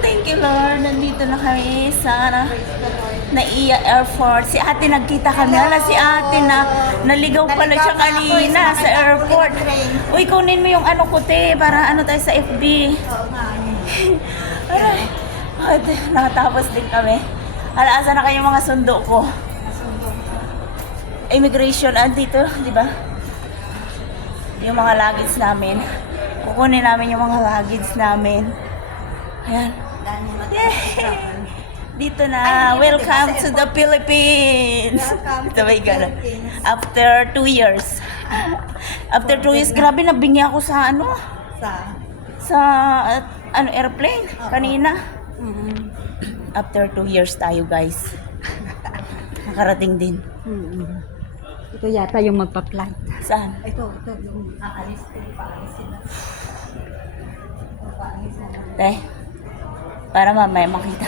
thank you Lord. Nandito na kami sa Naiya Airport. Si ate nagkita kami. Hala, si ate na naligaw pala siya kanina sa airport. Uy, kunin mo yung ano ko te, para ano tayo sa FB. Aray, ate, nakatapos din kami. Hala, asa na kayo mga sundo ko? Immigration, andito, di ba? Yung mga luggage namin. Kukunin namin yung mga luggage namin. Ayan. Yay! Dito na. Welcome to the Philippines. Ito ba yung after 2 years. After 2 years, grabe nabingi ako sa ano? Sa ano airplane kanina. After 2 years tayo, guys. Nakarating din. Ito yata yung magpa-flight. Saan? Ito yung aalis. Para mamaya makita.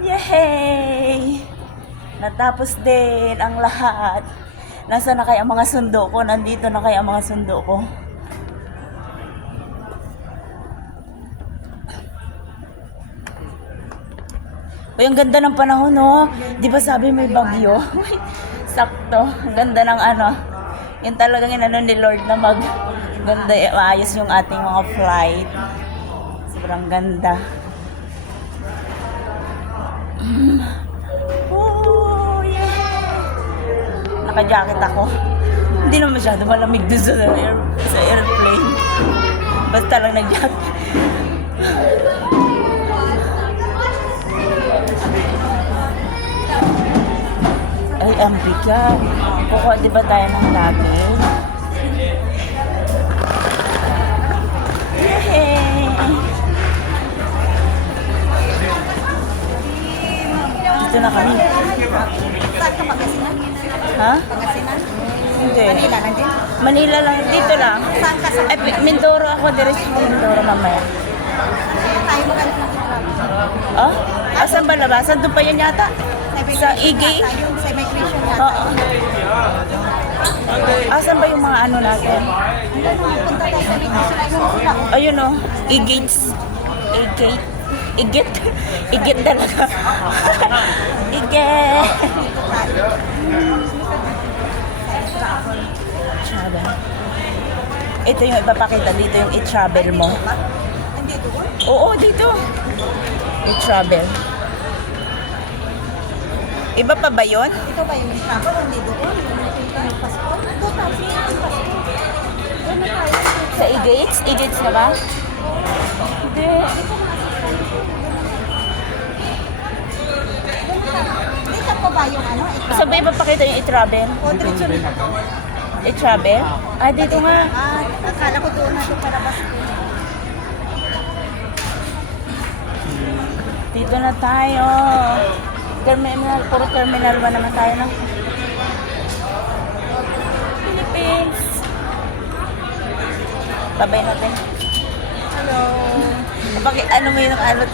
Yay! Natapos din ang lahat. Nasaan na kaya ang mga sundo ko? Nandito na kaya ang mga sundo ko? Uy, ang ganda ng panahon, no? Di ba sabi may bagyo? Sakto. Ang ganda ng ano. Yan talagang inano ni Lord na ganda, maayos yung ating mga flight. Sobrang ganda. Oh, yeah! Naka-jacket ako. Hindi naman masyado malamig doon sa airplane. Basta lang nag-jacket. Ay, ang bigat. Kukuha di ba tayo ng luggage? Yay! Dito na kami. Saan ka Pangasinan? Ha? Pangasinan? Hindi. Manila lang din? Manila lang. Dito lang. Saan ka sa Ay, Mindoro ako. Diretso sa Mindoro mamaya. tayo magalit ng travel? Oh? Asan ba labasan? Doon pa yun yata? Sa Igay? Yung sa immigration yata. Oo. Asan ba yung mga ano natin? Punta tayo sa immigration. Ayun sila. Ayun o. E-gates. E-gate. Igit. Igit talaga. Igit. Travel. Ito yung ipapakita dito yung i-travel mo. Andito ko? Oo, dito. I-travel. Iba pa ba yun? Ito ba yung travel? Andito ko? Yung passport? Ito tabi yung passport. Doon na tayo. Sa e-gates? E-gates na ba? Hindi. Dito pa ba yung ano? Saan ba ipapakita yung i-travel? O, diretso rin. I-travel? Ah, dito nga. Ah, akala ko doon na doon palabas. Dito na tayo. Terminal, puro terminal ba naman tayo na? Philippines. Babay natin. Hello. Kapag ano mo yung ano,